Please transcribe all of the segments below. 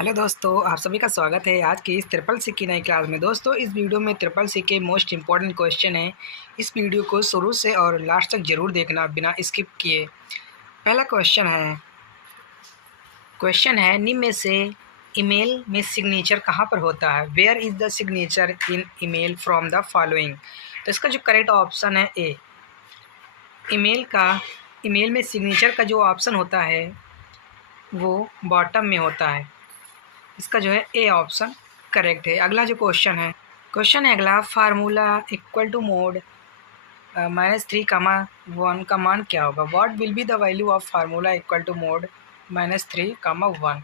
Hello दोस्तों, आप सभी का स्वागत है आज की इस ट्रिपल सी की नई क्लास में। दोस्तों, इस वीडियो में ट्रिपल सी के मोस्ट इम्पॉर्टेंट क्वेश्चन है। इस वीडियो को शुरू से और लास्ट तक ज़रूर देखना बिना स्किप किए। पहला क्वेश्चन है निम्न में से ईमेल में सिग्नेचर कहाँ पर होता है? Where is the signature in email from the following? तो इसका जो करेक्ट ऑप्शन है ए। ईमेल में सिग्नेचर का जो ऑप्शन होता है वो बॉटम में होता है। इसका जो है ए ऑप्शन करेक्ट है। अगला जो क्वेश्चन है अगला, फार्मूला इक्वल टू मोड -3, 1 का मान क्या होगा? What will be the value of formula equal to mod -3, 1?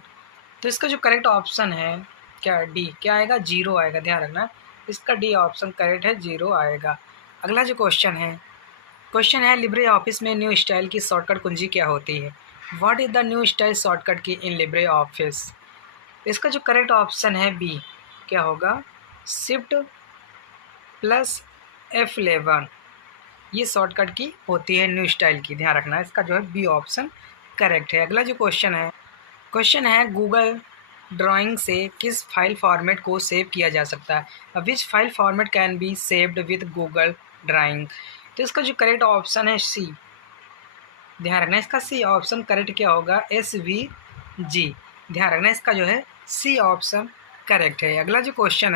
तो इसका जो करेक्ट ऑप्शन है क्या क्या आएगा? 0 आएगा। ध्यान रखना, इसका डी ऑप्शन करेक्ट है, 0 आएगा। अगला जो क्वेश्चन है लिब्रे ऑफिस में न्यू स्टाइल की शॉर्टकट कुंजी क्या होती है? What is the new style shortcut की इन लिब्रे ऑफिस? इसका जो करेक्ट ऑप्शन है बी, क्या होगा? शिफ्ट प्लस F11, ये शॉर्टकट की होती है न्यू स्टाइल की। ध्यान रखना, इसका जो है बी ऑप्शन करेक्ट है। अगला जो क्वेश्चन है गूगल ड्राइंग से किस फाइल फॉर्मेट को सेव किया जा सकता है? Which file format can be saved with Google drawing? तो इसका जो करेक्ट ऑप्शन है सी। ध्यान रखना, इसका सी ऑप्शन करेक्ट क्या होगा? SVG। ध्यान रखना, इसका जो है सी ऑप्शन करेक्ट है। अगला जो क्वेश्चन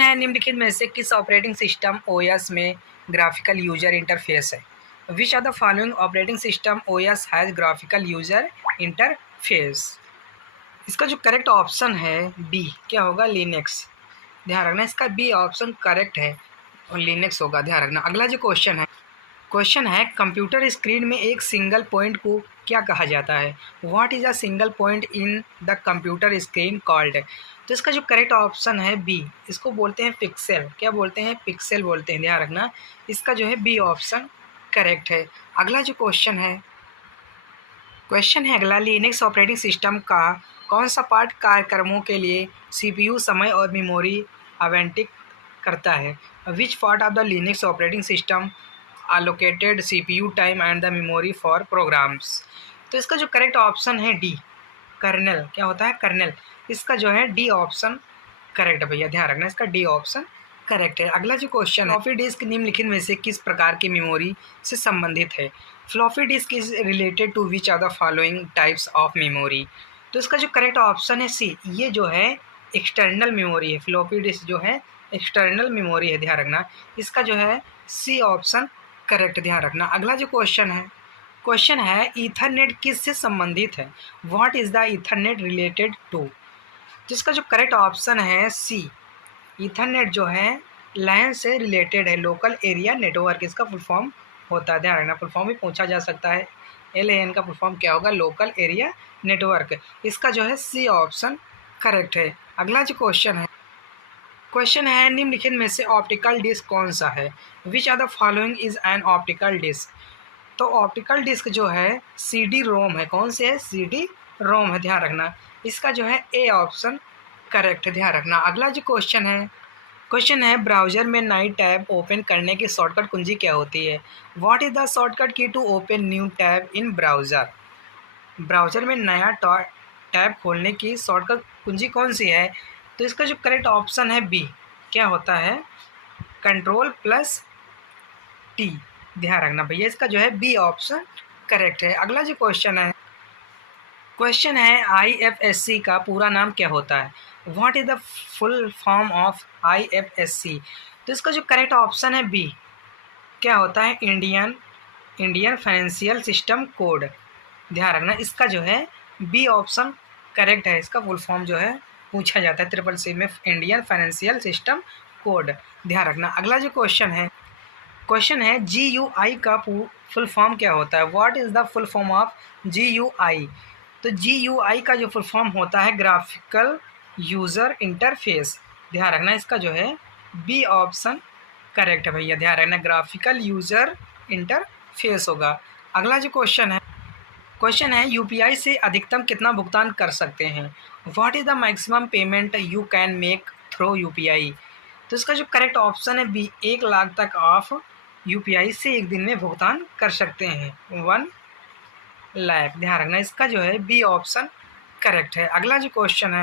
है निम्नलिखित में से किस ऑपरेटिंग सिस्टम OS में ग्राफिकल यूजर इंटरफेस है? Which are the following operating system OS has graphical user interface? इसका जो करेक्ट ऑप्शन है बी, क्या होगा? लिनक्स। ध्यान रखना, इसका बी ऑप्शन करेक्ट है और लिनक्स होगा। ध्यान रखना। अगला जो क्वेश्चन है कंप्यूटर स्क्रीन में एक सिंगल पॉइंट को क्या कहा जाता है? What is a single point in the computer screen called? तो इसका जो करेक्ट ऑप्शन है बी, इसको बोलते हैं पिक्सेल। क्या बोलते हैं? पिक्सेल बोलते हैं। ध्यान रखना, इसका जो है बी ऑप्शन करेक्ट है। अगला जो क्वेश्चन है अगला, लिनक्स ऑपरेटिंग सिस्टम का कौन सा पार्ट कार्यक्रमों के लिए CPU समय और मेमोरी आवंटित करता है? Which part of the Linux operating system allocated CPU time and the memory for programs? तो इसका जो करेक्ट ऑप्शन है डी, कर्नेल। क्या होता है? कर्नेल। इसका जो है डी ऑप्शन करेक्ट है भैया। ध्यान रखना, इसका डी ऑप्शन करेक्ट है। अगला जो फ्लॉपी डिस्क निम्नलिखित में से किस प्रकार की मेमोरी से संबंधित है? Floppy disk is related to which are the following types of memory? तो इसका जो करेक्ट ऑप्शन है सी, ये जो है एक्सटर्नल मेमोरी है। फ्लॉपी डिस्क जो है एक्सटर्नल मेमोरी है। ध्यान रखना, इसका जो है सी ऑप्शन करेक्ट। ध्यान रखना। अगला जो क्वेश्चन है ईथरनेट किस से संबंधित है? What is the Ethernet related to? जिसका जो करेक्ट ऑप्शन है सी, ईथरनेट जो है लैन से रिलेटेड है, लोकल एरिया नेटवर्क इसका फुल फॉर्म होता है। ध्यान रखना, फुल फॉर्म भी पूछा जा सकता है। LAN का फुल फॉर्म क्या होगा? Local area network. इसका जो है सी ऑप्शन करेक्ट है। अगला जो क्वेश्चन है निम्नलिखित में से ऑप्टिकल डिस्क कौन सा है? Which are the following is an optical disk? तो ऑप्टिकल डिस्क जो है CD रोम है। कौन से है? CD रोम है। ध्यान रखना, इसका जो है ए ऑप्शन करेक्ट है। ध्यान रखना। अगला जो क्वेश्चन है ब्राउज़र में नई टैब ओपन करने की शॉर्टकट कुंजी क्या होती है? What is the shortcut key to open new tab in browser? Browser में नया टैब खोलने की शॉर्टकट कुंजी कौन सी है? तो इसका जो करेक्ट ऑप्शन है बी, क्या होता है? Ctrl+T। ध्यान रखना भैया, इसका जो है बी ऑप्शन करेक्ट है। अगला जो क्वेश्चन है IFSC का पूरा नाम क्या होता है? What is the full form of IFSC? तो इसका जो करेक्ट ऑप्शन है बी, क्या होता है? Indian financial system code. ध्यान रखना, इसका जो है बी ऑप्शन करेक्ट है। इसका फुल फॉर्म जो है पूछा जाता है ट्रिपल सी में, इंडियन फाइनेंशियल सिस्टम कोड। ध्यान रखना। अगला जो क्वेश्चन है GUI का फुल फॉर्म क्या होता है? What is the full form of GUI? तो GUI का जो फुल फॉर्म होता है ग्राफिकल यूज़र इंटरफेस। ध्यान रखना, इसका जो है बी ऑप्शन करेक्ट है भैया। ध्यान रखना, ग्राफिकल यूज़र इंटरफेस होगा। अगला जो क्वेश्चन है UPI से अधिकतम कितना भुगतान कर सकते हैं? What is the maximum payment you can make through UPI? तो इसका जो करेक्ट ऑप्शन है बी, 1 लाख तक आप UPI से एक दिन में भुगतान कर सकते हैं, 1 लाख। ध्यान रखना, इसका जो है बी ऑप्शन करेक्ट है। अगला जो क्वेश्चन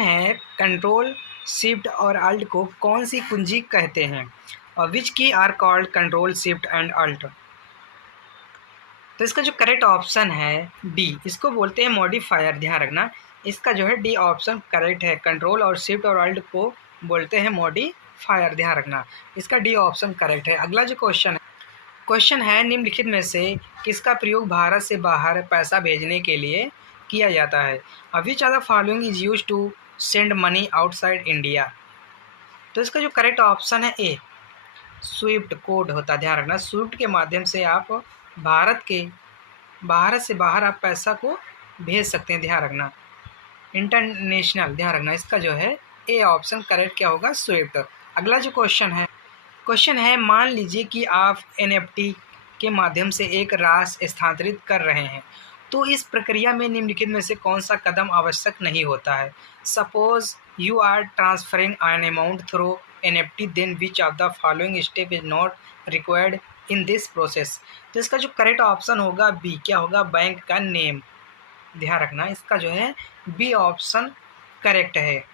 है कंट्रोल शिफ्ट और अल्ट को कौन सी कुंजी कहते हैं, और which key are called control shift and alt. तो इसका जो करेक्ट ऑप्शन है डी, इसको बोलते हैं मॉडिफायर। ध्यान रखना, इसका जो है डी ऑप्शन करेक्ट है। कंट्रोल और शिफ्ट और अल्ट को बोलते हैं मॉडिफायर। ध्यान रखना, इसका डी ऑप्शन करेक्ट है। अगला जो क्वेश्चन है निम्नलिखित में से किसका प्रयोग भारत से बाहर पैसा भेजने के लिए किया जाता है। Which are the following is use to send money outside India. तो इसका जो करेक्ट ऑप्शन है ए, स्विफ्ट कोड होता है। ध्यान रखना, स्विफ्ट के माध्यम से आप भारत से बाहर आप पैसा को भेज सकते हैं। ध्यान रखना, इंटरनेशनल। ध्यान रखना, इसका जो है ए ऑप्शन करेक्ट क्या होगा, स्विफ्ट। अगला जो क्वेश्चन है मान लीजिए कि आप एनएफटी के माध्यम से एक राशि स्थानांतरित कर रहे हैं, तो इस प्रक्रिया में निम्नलिखित में से कौन सा कदम आवश्यक नहीं होता है। Suppose you are transferring an amount through NFT, then which of the following step is not required in this process. तो इसका जो करेक्ट ऑप्शन होगा बी, क्या होगा, बैंक का नेम। ध्यान रखना, इसका जो है बी ऑप्शन करेक्ट है।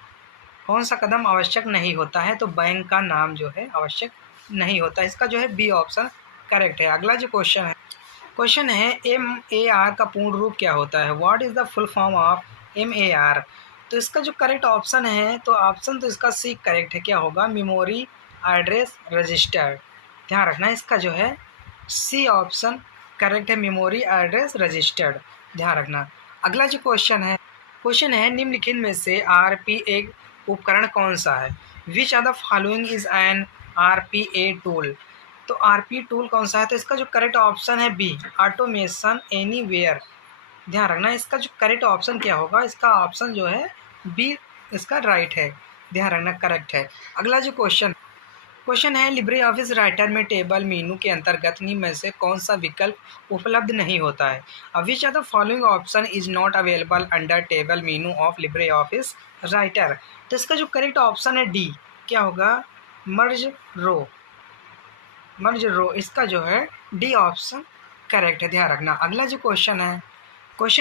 कौन सा कदम आवश्यक नहीं होता है, तो बैंक का नाम जो है आवश्यक नहीं होता। इसका जो है बी ऑप्शन करेक्ट है। अगला जो क्वेश्चन है MAR का पूर्ण रूप क्या होता है। What is the full form of MAR। तो इसका जो करेक्ट ऑप्शन है, तो ऑप्शन तो इसका सी करेक्ट है, क्या होगा, मेमोरी एड्रेस रजिस्टर। ध्यान रखना, इसका जो है सी ऑप्शन करेक्ट है, मेमोरी एड्रेस रजिस्टर्ड। ध्यान रखना। अगला जो क्वेश्चन है निम्नलिखित में से RPA एक उपकरण कौन सा है। Which are the following is an RPA tool. तो RPA टूल कौन सा है, तो इसका जो करेक्ट ऑप्शन है बी, ऑटोमेशन एनीवेयर। ध्यान रखना, इसका जो करेक्ट ऑप्शन क्या होगा, इसका ऑप्शन जो है बी, इसका राइट है। ध्यान रखना, करेक्ट है। अगला जो क्वेश्चन है लिब्रे ऑफिस राइटर में टेबल मीनू के अंतर्गत निम्न में से कौन सा विकल्प उपलब्ध नहीं होता है। Which are the following option is not available under table menu of Libre office Writer. तो इसका जो करेक्ट ऑप्शन है डी, क्या होगा, मर्ज रो। इसका जो है डी ऑप्शन करेक्ट है। ध्यान रखना। अगला जो क्वेश्चन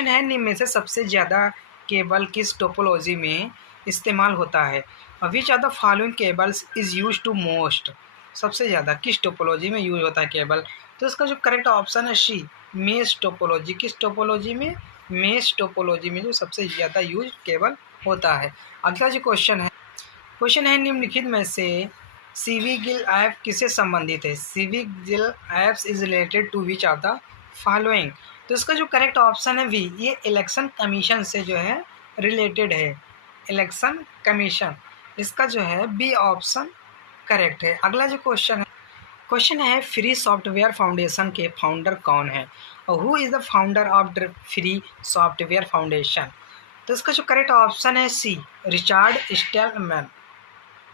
है निम्न में से सबसे ज़्यादा केबल किस टोपोलॉजी में इस्तेमाल होता है। Which are the following cables is use to most. सबसे ज़्यादा किस टोपोलॉजी में यूज होता है केबल। तो इसका जो करेक्ट ऑप्शन है सी, मेश टोपोलॉजी। किस टोपोलॉजी में, मेश टोपोलॉजी में जो सबसे ज़्यादा यूज केबल होता है। अगला जो क्वेश्चन है निम्नलिखित में से सीवी गिल ऐप किससे संबंधित है। सीवी गिल apps is related to which of the following. तो इसका जो करेक्ट ऑप्शन है वी, ये इलेक्शन कमीशन से जो है रिलेटेड है, इलेक्शन कमीशन। इसका जो है बी ऑप्शन करेक्ट है। अगला जो क्वेश्चन है फ्री सॉफ्टवेयर फाउंडेशन के फाउंडर कौन है, और who is the founder of free software foundation. तो इसका जो करेक्ट ऑप्शन है सी, रिचार्ड स्टेलमैन।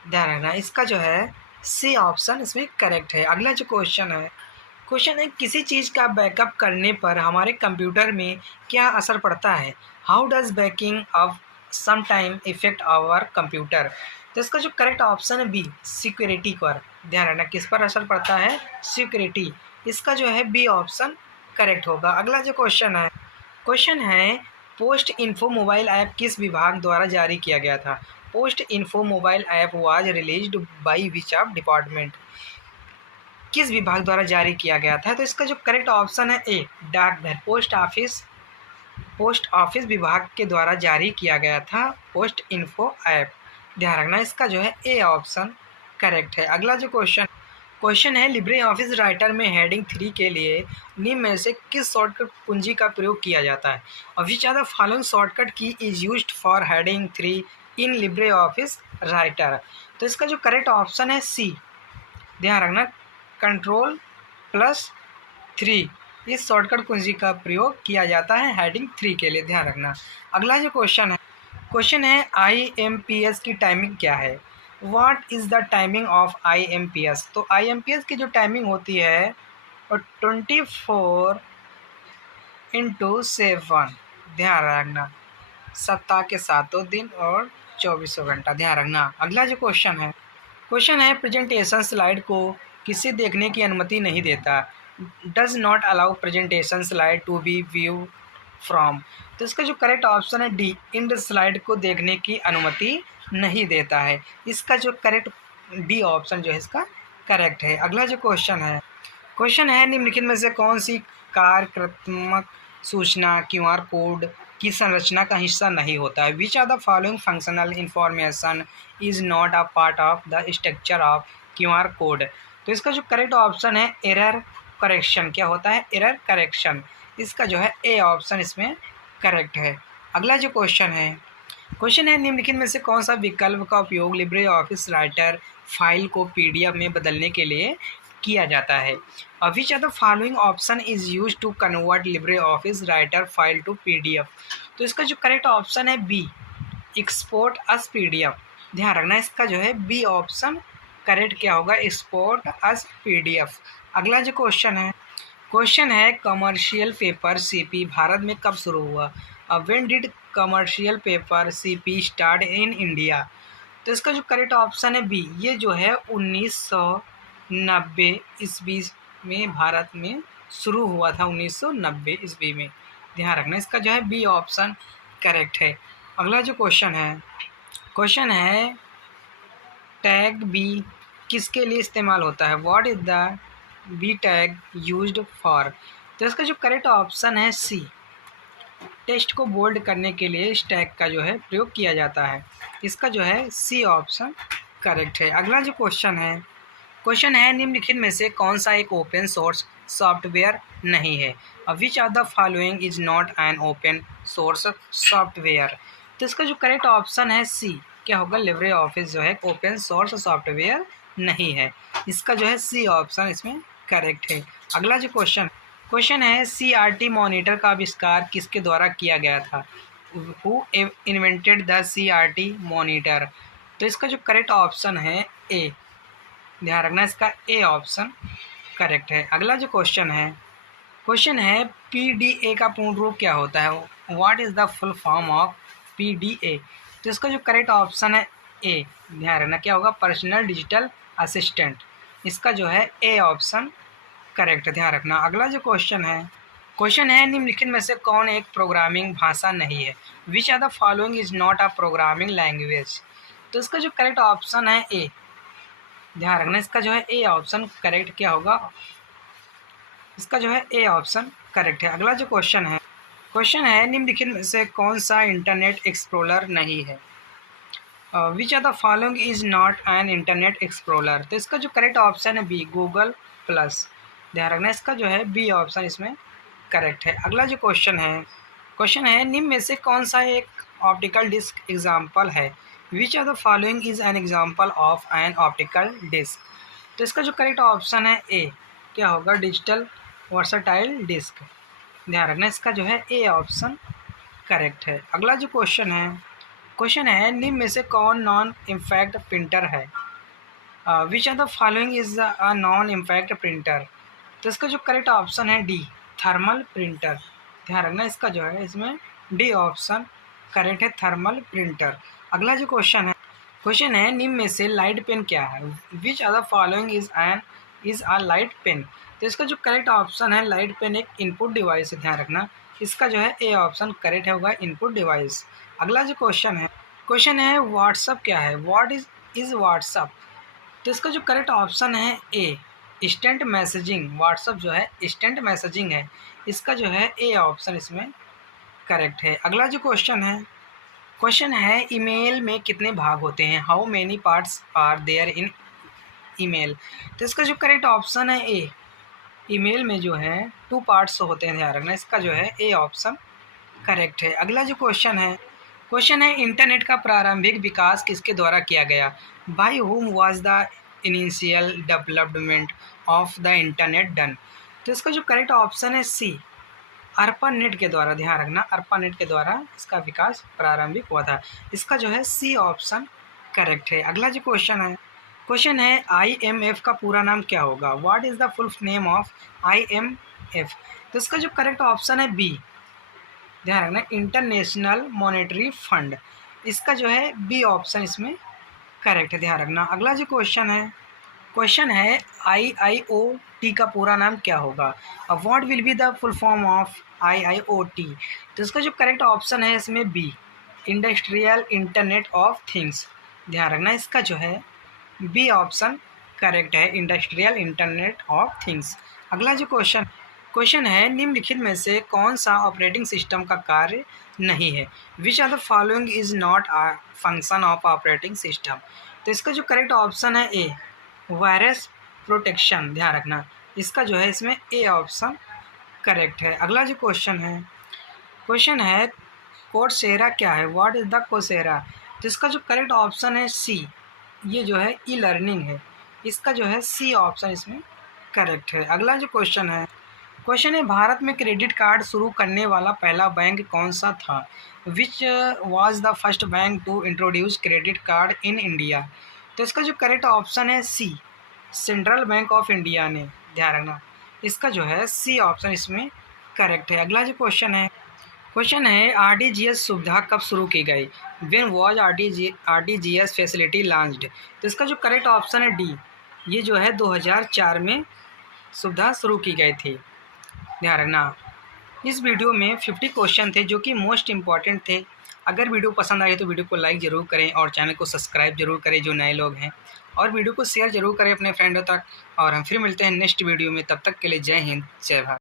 ध्यान रखना, इसका जो है सी ऑप्शन इसमें करेक्ट है। अगला जो क्वेश्चन है किसी चीज़ का बैकअप करने पर हमारे कंप्यूटर में क्या असर पड़ता है। How does backing of some time effect our computer. तो इसका जो करेक्ट ऑप्शन है बी, सिक्योरिटी पर। ध्यान रखना, किस पर असर पड़ता है, सिक्योरिटी। इसका जो है बी ऑप्शन करेक्ट होगा। अगला जो क्वेश्चन है पोस्ट इन्फो मोबाइल ऐप किस विभाग द्वारा जारी किया गया था। Post info mobile app was released by which of department. किस विभाग द्वारा जारी किया गया था। तो इसका जो करेक्ट ऑप्शन है ए, डाकघर, पोस्ट ऑफिस विभाग के द्वारा जारी किया गया था पोस्ट इन्फो ऐप। ध्यान रखना, इसका जो है ए ऑप्शन करेक्ट है। अगला जो क्वेश्चन है लिब्रे ऑफिस राइटर में हेडिंग 3 के लिए निम्न में से किस शॉर्टकट कुंजी का प्रयोग किया जाता है। और which are the following shortcut key is used for heading 3 in Libre office Writer. तो इसका जो करेक्ट ऑप्शन है सी, ध्यान रखना, Ctrl+3 इस शॉर्टकट कुंजी का प्रयोग किया जाता है हेडिंग 3 के लिए। ध्यान रखना। अगला जो क्वेश्चन है IMPS की टाइमिंग क्या है। What is the timing of IMPS। तो IMPS की जो टाइमिंग होती है वो 24/7। ध्यान रखना, सप्ताह के 7 दिन और 24 घंटा। ध्यान रखना। अगला जो क्वेश्चन है प्रेजेंटेशन स्लाइड को किसी देखने की अनुमति नहीं देता। Does not allow presentation slide to be view from. तो इसका जो करेक्ट ऑप्शन है डी, इन स्लाइड को देखने की अनुमति नहीं देता है। इसका जो करेक्ट डी ऑप्शन जो है इसका करेक्ट है। अगला जो क्वेश्चन है निम्नलिखित में से कौन सी कार्यात्मक सूचना क्यूआर कोड की संरचना का हिस्सा नहीं होता है। Which are the following functional information is not a part of the structure of QR code. तो इसका जो करेक्ट ऑप्शन है एरर करेक्शन। क्या होता है? Error correction. इसका जो है ए ऑप्शन इसमें करेक्ट है। अगला जो क्वेश्चन है निम्नलिखित में से कौन सा विकल्प का उपयोग लिब्रे ऑफिस राइटर फाइल को पीडीएफ में बदलने के लिए किया जाता है। Which are the following option is use to convert Libre office Writer file to PDF. तो इसका जो करेक्ट ऑप्शन है बी, एक्सपोर्ट अस पीडीएफ। ध्यान रखना इसका जो है बी ऑप्शन करेक्ट क्या होगा? Export as PDF. अगला जो क्वेश्चन है कमर्शियल पेपर सीपी भारत में कब शुरू हुआ? When did commercial paper CP start in India. तो इसका जो करेक्ट ऑप्शन है बी, ये जो है 1990 ईस्वी में भारत में शुरू हुआ था, 1990 ईस्वी में। ध्यान रखना इसका जो है बी ऑप्शन करेक्ट है। अगला जो क्वेश्चन है टैग बी किसके लिए इस्तेमाल होता है? What is the B tag used for. तो इसका जो करेक्ट ऑप्शन है सी, टेक्स्ट को बोल्ड करने के लिए इस टैग का जो है प्रयोग किया जाता है। इसका जो है सी ऑप्शन करेक्ट है। अगला जो क्वेश्चन है निम्नलिखित में से कौन सा एक ओपन सोर्स सॉफ्टवेयर नहीं है? विच of the following is not an open source software. तो इसका जो करेक्ट ऑप्शन है सी, क्या होगा? लिब्रे ऑफिस जो है ओपन सोर्स सॉफ्टवेयर नहीं है। इसका जो है सी ऑप्शन इसमें करेक्ट है। अगला जो क्वेश्चन है सीआरटी मॉनिटर का आविष्कार किसके द्वारा किया गया था? Who invented the CRT monitor. तो इसका जो करेक्ट ऑप्शन है ए, ध्यान रखना इसका ए ऑप्शन करेक्ट है। अगला जो क्वेश्चन है पीडीए का पूर्ण रूप क्या होता है? What is the full form of PDA. तो इसका जो करेक्ट ऑप्शन है ए, ध्यान रखना क्या होगा? Personal digital assistant. इसका जो है ए ऑप्शन करेक्ट, ध्यान रखना। अगला जो क्वेश्चन है निम्नलिखित में से कौन एक प्रोग्रामिंग भाषा नहीं है? Which are the following is not a programming language. तो इसका जो करेक्ट ऑप्शन है ए, ध्यान रखना इसका जो है ए ऑप्शन करेक्ट क्या होगा? इसका जो है ए ऑप्शन करेक्ट है। अगला जो क्वेश्चन है निम्नलिखित में से कौन सा इंटरनेट एक्सप्लोरर नहीं है? Which are the following is not an Internet Explorer. तो इसका जो करेक्ट ऑप्शन है बी, गूगल प्लस। ध्यान रखना इसका जो है बी ऑप्शन इसमें करेक्ट है। अगला जो क्वेश्चन है निम्न में से कौन सा एक ऑप्टिकल डिस्क एग्जाम्पल है? Which are the following is an example of an optical disk. तो इसका जो करेक्ट ऑप्शन है ए, क्या होगा? Digital versatile disk. ध्यान रखना इसका जो है ए ऑप्शन करेक्ट है। अगला जो क्वेश्चन है निम्न में से कौन नॉन इम्पैक्ट प्रिंटर है? Which are the following is a non impact printer. तो इसका जो करेक्ट ऑप्शन है डी, थर्मल प्रिंटर। ध्यान रखना इसका जो है इसमें डी ऑप्शन करेक्ट है, थर्मल प्रिंटर। अगला जो क्वेश्चन है निम्न में से लाइट पेन क्या है? Which are the following is a light pen. तो इसका जो करेक्ट ऑप्शन है लाइट पेन एक इनपुट डिवाइस है। ध्यान रखना इसका जो है ए ऑप्शन करेक्ट होगा, इनपुट डिवाइस। अगला जो क्वेश्चन है व्हाट्सअप क्या है? What is WhatsApp. तो इसका जो करेक्ट ऑप्शन है ए, इंस्टेंट मैसेजिंग। व्हाट्सअप जो है इंस्टेंट मैसेजिंग है। इसका जो है ए ऑप्शन इसमें करेक्ट है। अगला जो क्वेश्चन है ईमेल में कितने भाग होते हैं? How many parts are there in email. तो इसका जो करेक्ट ऑप्शन है ए, ईमेल में जो है 2 पार्ट्स होते हैं। ध्यान रखना इसका जो है ए ऑप्शन करेक्ट है। अगला जो क्वेश्चन है इंटरनेट का प्रारंभिक विकास किसके द्वारा किया गया? By whom was the initial development of the internet done. तो इसका जो करेक्ट ऑप्शन है सी, अर्पानेट के द्वारा। ध्यान रखना अर्पानेट के द्वारा इसका विकास प्रारंभिक हुआ था। इसका जो है सी ऑप्शन करेक्ट है। अगला जो क्वेश्चन है IMF का पूरा नाम क्या होगा? What is the full name of IMF। तो इसका जो करेक्ट ऑप्शन है बी, ध्यान रखना इंटरनेशनल मॉनेटरी फंड। इसका जो है बी ऑप्शन इसमें करेक्ट है, ध्यान रखना। अगला जो क्वेश्चन है IIoT का पूरा नाम क्या होगा? What will be the full form of IIoT। तो इसका जो करेक्ट ऑप्शन है इसमें B, industrial internet of things. ध्यान रखना इसका जो है बी ऑप्शन करेक्ट है, इंडस्ट्रियल इंटरनेट ऑफ थिंग्स। अगला जो क्वेश्चन है, निम्नलिखित में से कौन सा ऑपरेटिंग सिस्टम का कार्य नहीं है? Which are the following is not a function of operating system. तो इसका जो करेक्ट ऑप्शन है ए, वायरस प्रोटेक्शन। ध्यान रखना इसका जो है इसमें ए ऑप्शन करेक्ट है। अगला जो क्वेश्चन है कोर्सेरा क्या है? What is the Coursera? तो इसका जो करेक्ट ऑप्शन है सी, ये जो है ई लर्निंग है। इसका जो है सी ऑप्शन इसमें करेक्ट है। अगला जो क्वेश्चन है भारत में क्रेडिट कार्ड शुरू करने वाला पहला बैंक कौन सा था? Which was the first bank to introduce credit card in India? तो इसका जो करेक्ट ऑप्शन है C, Central Bank of India ने। ध्यान रखना इसका जो है सी ऑप्शन इसमें करेक्ट है। अगला जो क्वेश्चन है आरटीजीएस सुविधा कब शुरू की गई? When was RTGS facility launched? तो इसका जो करेक्ट ऑप्शन है डी, ये जो है 2004 में सुविधा शुरू की गई थी। ध्यान रखना इस वीडियो में 50 क्वेश्चन थे जो कि मोस्ट इम्पॉर्टेंट थे। अगर वीडियो पसंद आए तो वीडियो को लाइक ज़रूर करें और चैनल को सब्सक्राइब जरूर करें जो नए लोग हैं, और वीडियो को शेयर जरूर करें अपने फ्रेंडों तक। और हम फिर मिलते हैं नेक्स्ट वीडियो में, तब तक के लिए जय हिंद जय भारत।